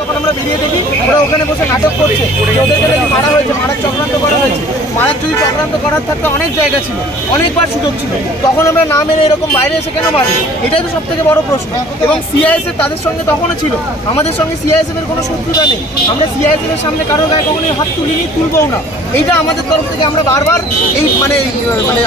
আমরা বেরিয়ে দেখি ওরা ওখানে বসে নাটক করছে। মারা হয়েছে মারার চক্রান্ত করা হয়েছে মারার যদি চক্রান্ত করার থাকতে অনেক জায়গা ছিল অনেকবার সুযোগ ছিল। তখন আমরা না মেরে এরকম বাইরে এসে কেন মারবো? এটাই তো সব থেকে বড় প্রশ্ন। এবং সিআইএসএফ তাদের সঙ্গে তখনও ছিল। আমাদের সঙ্গে সিআইএসএফ এর কোনো শত্রুতা নেই। আমরা সিআইএসএফ এর সামনে কারও গায়ে কখনোই হাত তুলিনি তুলবও না। এইটা আমাদের তরফ থেকে আমরা বারবার এই মানে মানে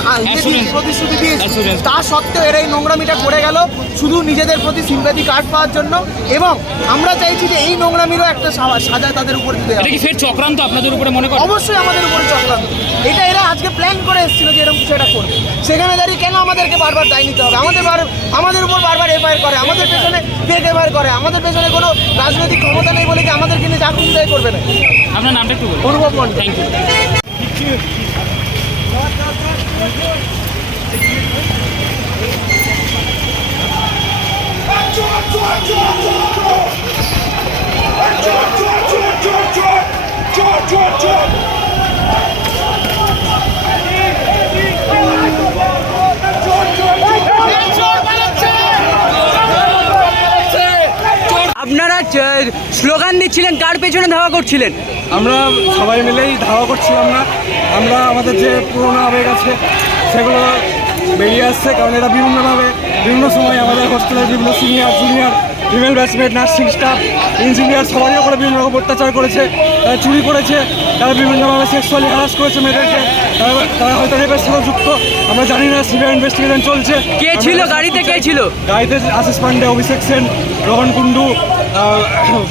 প্রতিশ্রুতি দিয়েছি তা সত্ত্বেও এরা এই নোংরামিটা করে গেল। শুধু নিজেদের প্রতি সিম্প্যাথি কার্ড পাওয়ার জন্য। এবং আমরা চাইছি যে এই নোংরামিরও একটা সাজা তাদের উপর দিতে চক্রান্ত আপনাদের উপরে মনে করেন? অবশ্যই আমাদের উপরে চক্রান্ত। এটা এরা আজকে প্ল্যান করে এসেছিল যে এরকম কিছু একটা করবে। সেখানে দাঁড়িয়ে কেন আমাদেরকে বারবার দায় নিতে হবে? আমাদের বার আমাদের উপর বারবার এফআইআর করে আমাদের পেছনে ফেক এফআইআর করে? আমাদের পেছনে কোনো রাজনৈতিক ক্ষমতা নেই বলে কি আমাদের নিয়ে যা খুশি তাই করবে না? আপনার নামটা একটু বলুন। অনুভব মন্ডল থ্যাংক ইউ আপনারা চ- স্লোগান দিচ্ছিলেন কার পেছনে ধাওয়া করছিলেন? আমরা সবাই মিলেই ধাওয়া করছিলাম না আমরা আমাদের যে পুরোনো আবেগ আছে সেগুলো বেরিয়ে আসছে কারণ এরা বিভিন্নভাবে বিভিন্ন সময় আমাদের হোস্টেলের বিভিন্ন senior junior female batchmate nursing staff engineer সবারই উপরে বিভিন্ন রকম অত্যাচার করেছে তারা চুরি করেছে তারা বিভিন্নভাবে সেক্সুয়ালি হ্যারাস করেছে মেয়েদেরকে তারা তারা হয়তো রেপের সাথে যুক্ত। আমরা জানি না সিভিয়ার ইনভেস্টিগেশন চলছে। কে ছিল? গাড়িতে কে ছিল? গাড়িতে আশিস পান্ডে অভিষেক সেন রোহন কুণ্ডু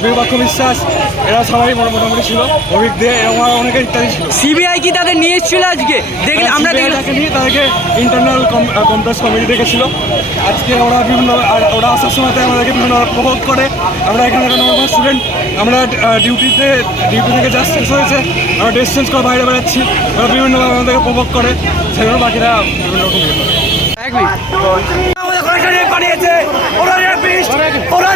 বিবাক্ষ বিশ্বাস এরা সবাই মোটামুটি ছিল। অভিক দে এবং আরও অনেকে ইত্যাদি ছিল। সিবিআই কি তাদের নিয়ে এসেছিল আজকে? দেখলে আমরা দেখলাম তাকে নিয়ে তাদেরকে ইন্টারনাল কমপ্লেক্স কমিটি ডেকেছিল। আজকে ওরা বিভিন্ন আর ওরা আসার সময় তাই আমাদেরকে বিভিন্ন প্রভোগ করে। আমরা এখানে নর্মাল স্টুডেন্ট আমরা ডিউটিতে ডিউটি থেকে জাস্ট শেষ হয়েছে। আমরা ড্রেস চেঞ্জ করে বাইরে বেড়াচ্ছি। ওরা বিভিন্নভাবে আমাদেরকে প্রভোগ করে। সেগুলো বাকিরা বিভিন্ন রকম ইয়ে এক মিনিট ওরা রেপিস্ট ওরা